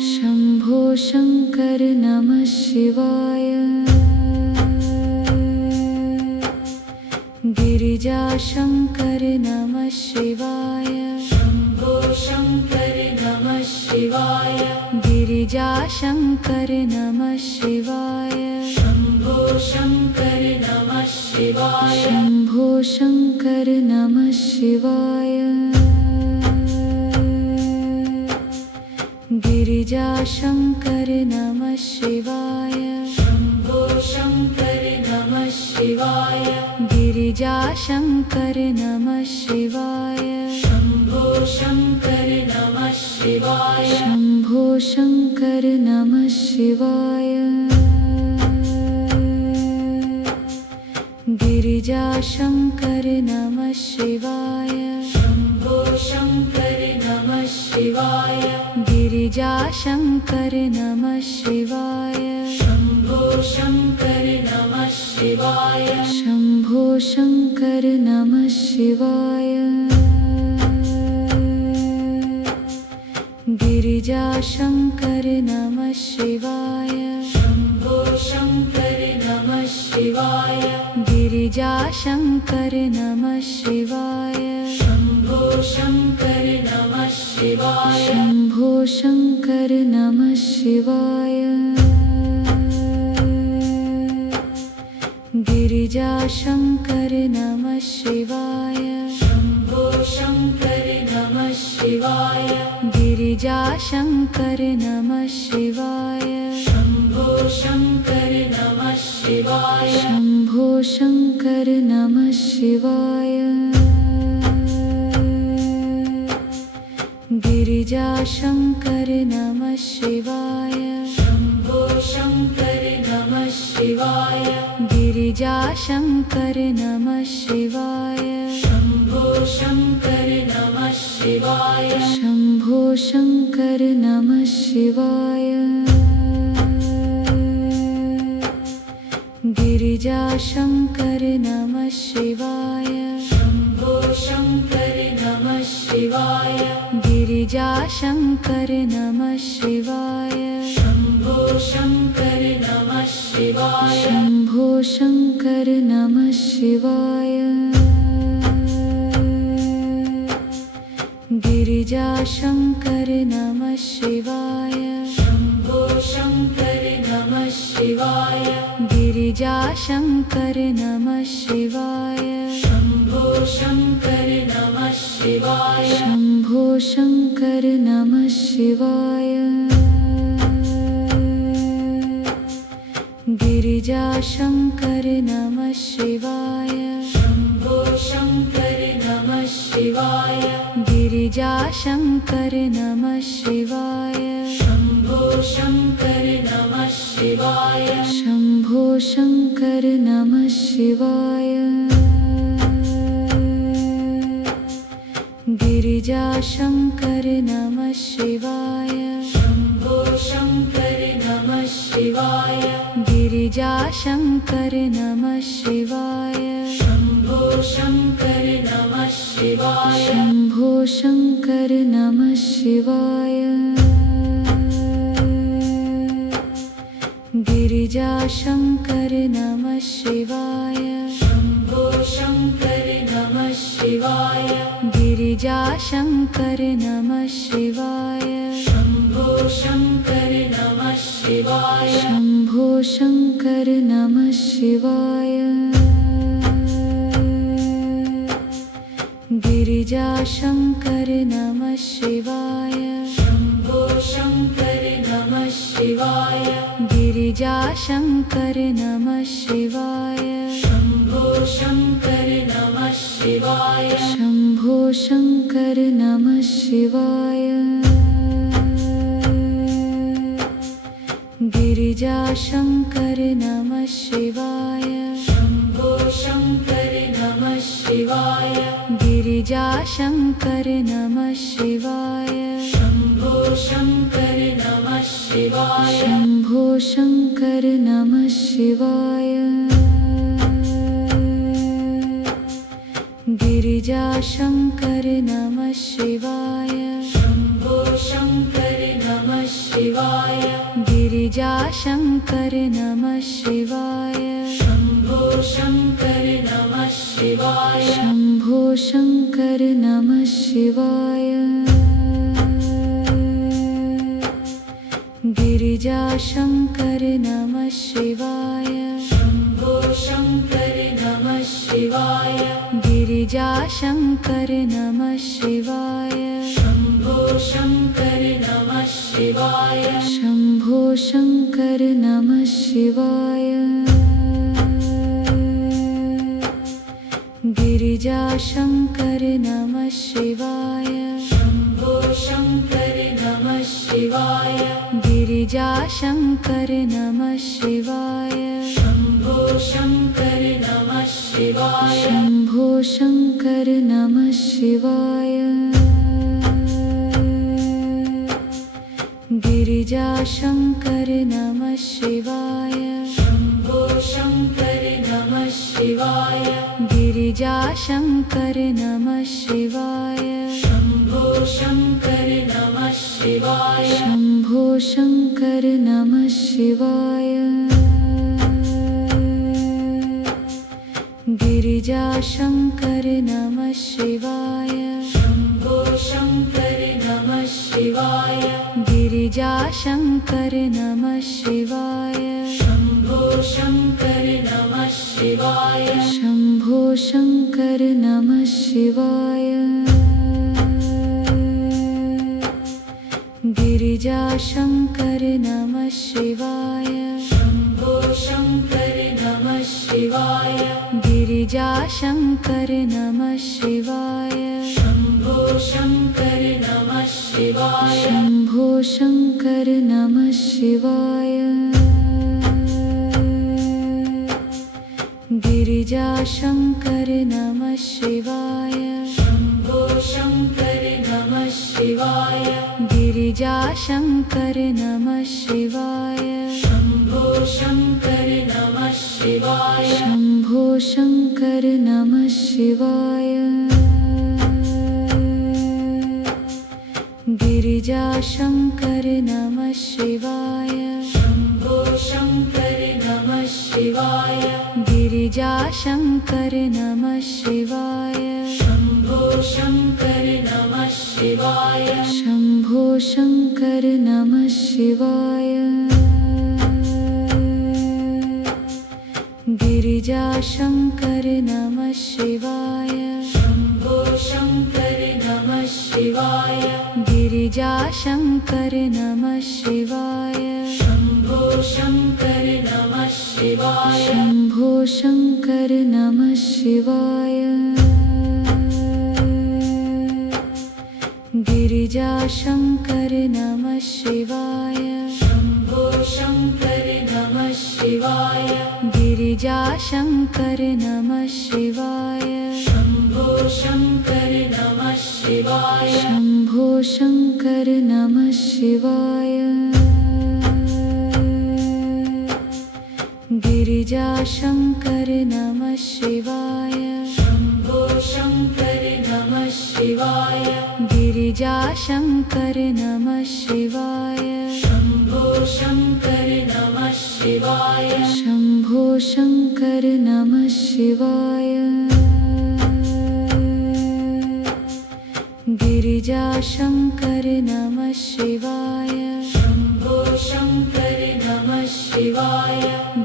शम्भो शङ्कर नमः शिवाय। गिरिजाशङ्कर नमः शिवाय। शम्भो शङ्कर नमः शिवाय। गिरिजाशङ्कर नमः शिवाय। शम्भो शङ्कर नमः शिवाय। शम्भो शङ्कर नमः शिवाय। गिरिजाशङ्कर नमः शिवाय। शम्भो शङ्कर नमः शिवाय। गिरिजाशङ्कर नमः शिवाय। शम्भो शङ्कर नमः शिवाय। शम्भो शङ्कर नमः शिवाय। गिरिजाशङ्कर नमः शिवाय। शम्भो शङ्कर नमः शिवाय। गिरिजाशङ्कर नमः शिवाय। शम्भो शङ्कर नमः शिवाय। शम्भो शङ्कर नमः शिवाय। गिरिजाशङ्कर नमः शिवाय। शम्भो शङ्कर नमः शिवाय। गिरिजाशङ्कर नमः शिवाय। शम्भो शङ्कर नमः शिवाय। शम्भो शङ्कर नमः शिवाय। गिरिजाशङ्कर नमः शिवाय। शम्भो शङ्कर नमः शिवाय। गिरिजाशङ्कर नमः शिवाय। शम्भो शङ्कर नमः शिवाय। शम्भो शङ्कर नमः शिवाय। गिरिजाशङ्कर नमः शिवाय। शम्भो शङ्कर नमः शिवाय। गिरिजाशङ्कर नमः शिवाय। शम्भो शङ्कर नमः शिवाय। शम्भो शङ्कर नमः शिवाय। गिरिजाशङ्कर नमः शिवाय। शम्भो शङ्कर नमः शिवाय। गिरिजाशङ्कर नमः शिवाय। शम्भो शङ्कर नमः शिवाय। शम्भो शङ्कर नमः शिवाय। गिरिजाशङ्कर नमः शिवाय। शम्भो शङ्कर नमः शिवाय। गिरिजाशङ्कर नमः शिवाय। शम्भो शङ्कर नमः शिवाय। शम्भो शङ्कर नमः शिवाय। गिरिजाशङ्कर नमः शिवाय। शम्भो शङ्कर नमः शिवाय। गिरिजाशङ्कर नमः शिवाय। शम्भो शङ्कर नमः शिवाय। शम्भो शङ्कर नमः शिवाय। गिरिजाशङ्कर नमः शिवाय। शम्भो शङ्कर नमः शिवाय। गिरिजाशङ्कर नमः शिवाय। शम्भो शङ्कर नमः शिवाय। शम्भो शङ्कर नमः शिवाय। गिरिजाशङ्कर नमः शिवाय। शम्भो शङ्कर नमः शिवाय। गिरिजाशङ्कर नमः शिवाय। शम्भो शङ्कर नमः शिवाय। शम्भो शङ्कर नमः शिवाय। गिरिजाशङ्कर नमः शिवाय। शम्भो शङ्कर नमः शिवाय। गिरिजाशङ्कर नमः शिवाय। शम्भो शङ्कर नमः शिवाय। शम्भो शङ्कर नमः शिवाय। गिरिजाशङ्कर नमः शिवाय। शम्भो शङ्कर नमः शिवाय। गिरिजाशङ्कर नमः शिवाय। शम्भो शङ्कर नमः शिवाय। शम्भो शङ्कर नमः शिवाय। गिरिजाशङ्कर नमः शिवाय। शम्भो शङ्कर नमः शिवाय। शिवाय गिरिजाशंकर नमः शिवाय शंभो शंकर नमः शिवाय शंभो शंकर नमः शिवाय गिरिजाशंकर नमः शिवाय शंभो शंकर नमः शिवाय गिरिजाशंकर नमः शिवाय शंभो शंकर नमः शिवाय शंभो शंकर नमः शिवाय गिरिजाशंकर नमः शिवाय शंभो शंकर नमः शिवाय गिरिजाशंकर नमः शिवाय शंभो शंकर नमः शिवाय शंभो शंकर नमः शिवाय गिरिजाशंकर नमः शिवाय शंभो शंकर नमः शिवाय गिरिजाशंकर नमः शिवाय शंभो शंकर नमः शिवाय शंभो शंकर नमः शिवाय गिरिजाशंकर नमः शिवाय शंभो शंकर नमः शिवाय गिरिजाशंकर नमः शिवाय शंभो शंकर नमः शिवाय शंभो शंकर नमः शिवाय गिरिजाशंकर नमः शिवाय शंभो शंकर नमः शिवाय गिरिजाशंकर नमः शिवाय शंभो शंकर नमः शिवाय शंभो शंकर नमः शिवाय गिरिजाशंकर नमः शिवाय शंभो शंकर नमः शिवाय गिरिजाशंकर नमः शिवाय शंभो शंकर नमः शिवाय शंभो शंकर नमः शिवाय गिरिजाशंकर नमः शिवाय शंभो शंकर नमः शिवाय गिरिजाशंकर नमः शिवाय शंभो शंकर नमः शिवाय शंभो शंकर नमः शिवाय गिरिजाशंकर नमः शिवाय शंभो शंकर नमः शिवाय गिरिजाशंकर नमः शिवाय शंभो शंकर नमः शिवाय शंभो शंकर नमः शिवाय गिरिजाशंकर नमः शिवाय शंभो शंकर नमः शिवाय गिरिजाशंकर नमः शिवाय शंभो शंकर नमः शिवाय शंभो शंकर नमः शिवाय गिरिजाशंकर नमः शिवाय शंभो शंकर नमः शिवाय गिरिजाशंकर नमः शिवाय शंभो शंकर नमः शिवाय शंभो शंकर नमः शिवाय गिरिजाशंकर नमः शिवाय शंभो शंकर नमः शिवाय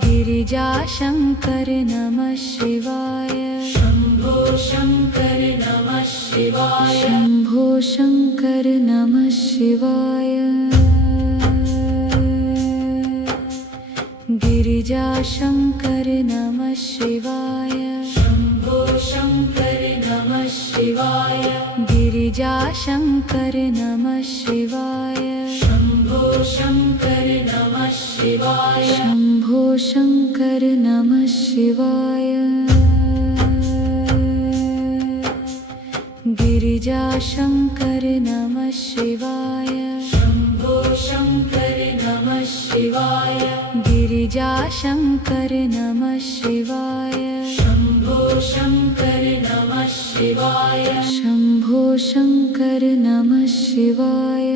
गिरिजाशंकर नमः शिवाय शंभो शंकर नमः शिवाय शंभो शंकर नमः शिवाय गिरिजाशंकर नमः शिवाय शंभो शंकर नमः शिवाय गिरिजाशंकर नमः शिवाय शंभो शंकर नमः शिवाय शंभो शंकर नमः शिवाय गिरिजाशंकर नमः शिवाय शंभो शंकर नमः शिवाय गिरिजाशंकर नमः शिवाय शंभो शंकर नमः शिवाय शंभो शंकर नमः शिवाय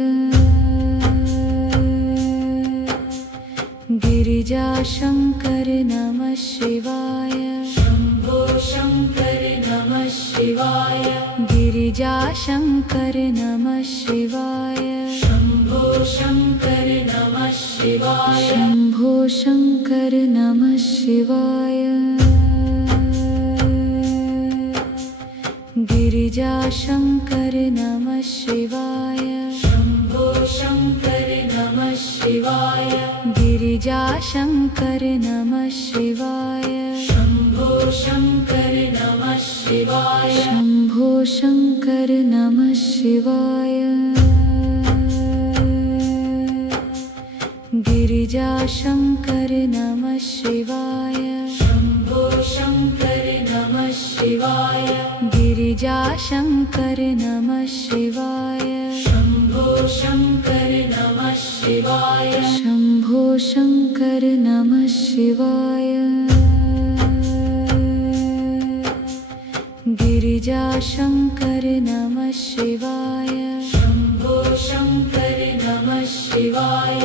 गिरिजाशंकर नमः शिवाय शंभो शंकर नमः शिवाय गिरिजाशंकर नमः शिवाय शंभो शंकर नमः शिवाय शंभो शंकर नमः शिवाय गिरिजाशंकर नमः शिवाय शंभो शंकर नमः शिवाय गिरिजाशंकर नमः शिवाय शंभो शंकर नमः शिवाय शंभो शंकर नमः शिवाय गिरिजाशंकर नमः शिवाय शंभो शंकर नमः शिवाय गिरिजाशंकर नमः शिवाय शंभो शंकर नमः शिवाय शंभो शंकर नमः शिवाय गिरिजाशंकर नमः शिवाय शंभो शंकर नमः शिवाय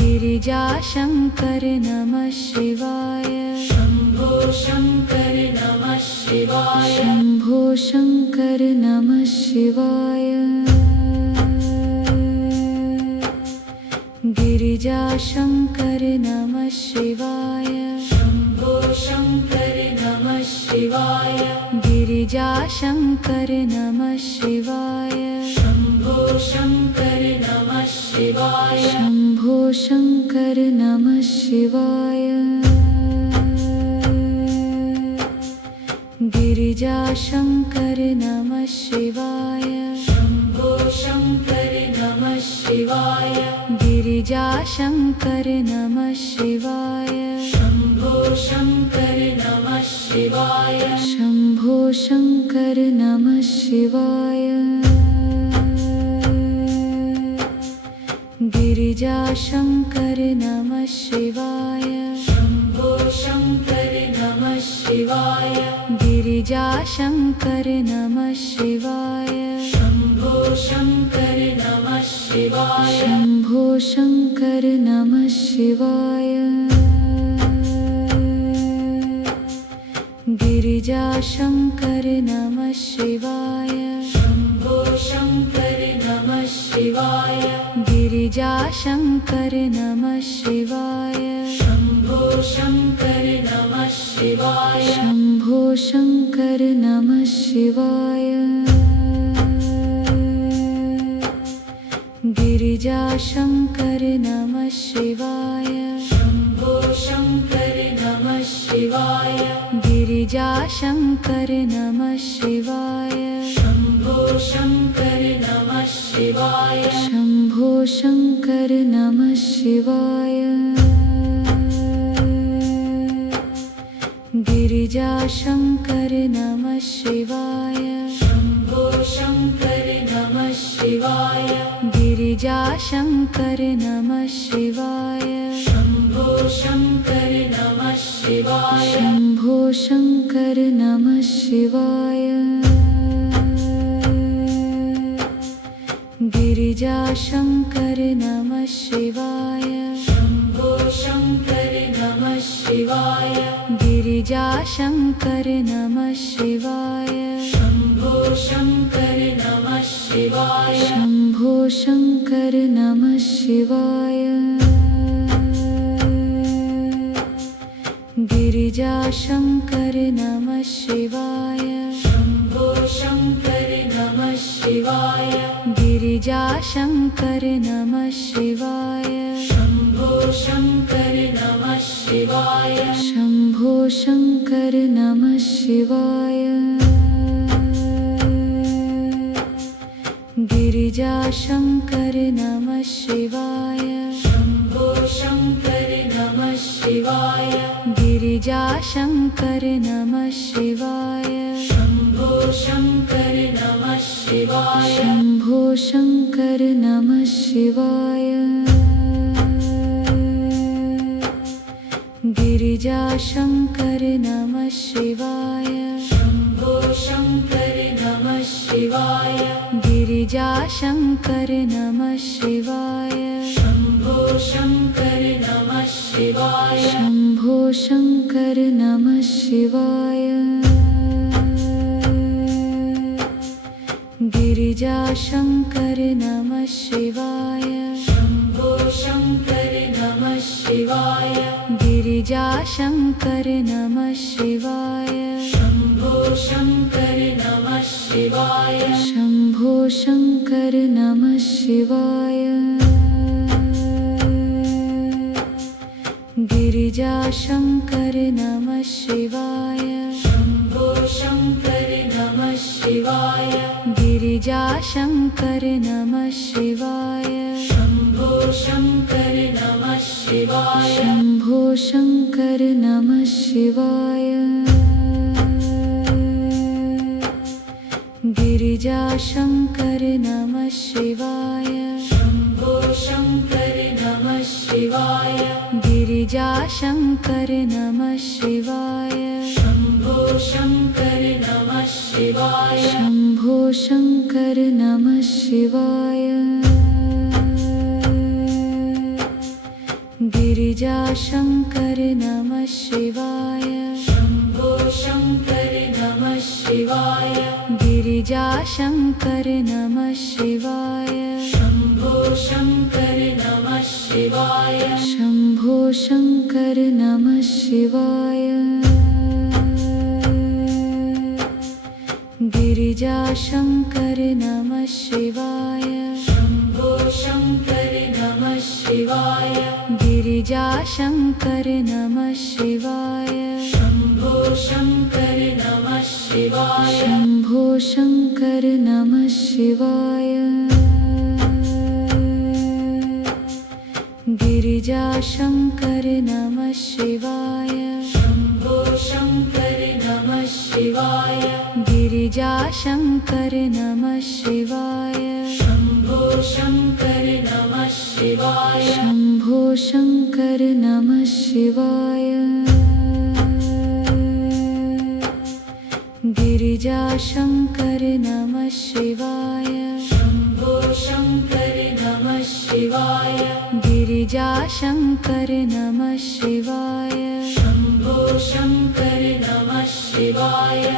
गिरिजाशंकर नमः शिवाय शंभो शंकर नमः शिवाय शंभो शंकर नमः शिवाय गिरिजाशंकर नमः शिवाय शंभो शंकर नमः शिवाय गिरिजाशंकर नमः शिवाय शंभो शंकर नमः शिवाय शंभो शंकर नमः शिवाय गिरिजाशंकर नमः शिवाय शंभो शंकर नमः शिवाय गिरिजाशंकर नमः शिवाय शंभो शंकर नमः शिवाय शंभो शंकर नमः शिवाय गिरिजाशंकर नमः शिवाय शंभो शंकर नमः शिवाय गिरिजाशंकर नमः शिवाय शंभो शंकर नमः शिवाय शंभो शंकर नमः शिवाय गिरिजाशंकर नमः शिवाय शंभो शंकर नमः शिवाय गिरिजाशंकर नमः शिवाय शंभो शंकर नमः शिवाय शंभो शंकर नमः शिवाय गिरिजाशंकर नमः शिवाय शंभो शंकर नमः शिवाय गिरिजाशंकर नमः शिवाय शंभो शंकर नमः शिवाय शंभो शंकर नमः शिवाय गिरिजाशंकर नमः शिवाय शंभो शंकर नमः शिवाय गिरिजाशंकर नमः शिवाय शंभो शंकर नमः शिवाय शंभो शंकर नमः शिवाय गिरिजाशंकर नमः शिवाय शंभो शंकर नमः शिवाय गिरिजाशंकर नमः शिवाय शंभो शंकर नमः शिवाय शंभो शंकर नमः शिवाय गिरिजाशंकर नमः शिवाय शंभो शंकर नमः शिवाय गिरिजाशंकर नमः शिवाय शंभो शंकर नमः शिवाय शंभो शंकर नमः शिवाय गिरिजाशंकर नमः शिवाय शंभो शंकर नमः शिवाय गिरिजाशंकर नमः शिवाय शंभो शंकर नमः शिवाय शंभो शंकर नमः शिवाय गिरिजाशंकर नमः शिवाय शंभो शंकर नमः शिवाय गिरिजाशंकर नमः शिवाय शंभो शंकर नमः शिवाय शम्भो शङ्कर नमः शिवाय गिरिजाशङ्कर नमः शिवाय शम्भो शङ्कर नमः शिवाय गिरिजाशङ्कर नमः शिवाय शम्भो शङ्कर नमः शिवाय शम्भो शङ्कर नमः शिवाय गिरिजाशङ्कर नमः शिवाय शम्भो शङ्कर नमः शिवाय गिरिजाशङ्कर नमः शिवाय शम्भो शङ्कर नमः शिवाय शम्भो शङ्कर नमः शिवाय गिरिजाशङ्कर नमः शिवाय शम्भो शङ्कर नमः शिवाय गिरिजाशङ्कर नमः शिवाय शम्भो शङ्कर नमः शिवाय शम्भो शङ्कर नमः शिवाय गिरिजाशङ्कर नमः शिवाय शम्भो शङ्कर नमः शिवाय गिरिजाशङ्कर नमः शिवाय शम्भो शङ्कर नमः शिवाय शम्भो शङ्कर नमः शिवाय गिरिजाशङ्कर नमः शिवाय शम्भो शङ्कर नमः शिवाय गिरिजाशङ्कर नमः शिवाय शम्भो शङ्कर नमः शिवाय शम्भो शङ्कर नमः शिवाय गिरिजाशङ्कर नमः शिवाय शम्भो शङ्कर नमः शिवाय गिरिजाशङ्कर नमः शिवाय शम्भो शङ्कर नमः शिवाय शम्भो शङ्कर नमः शिवाय गिरिजाशङ्कर नमः शिवाय शम्भो शङ्कर नमः शिवाय गिरिजाशङ्कर नमः शिवाय शम्भो शङ्कर नमः शिवाय।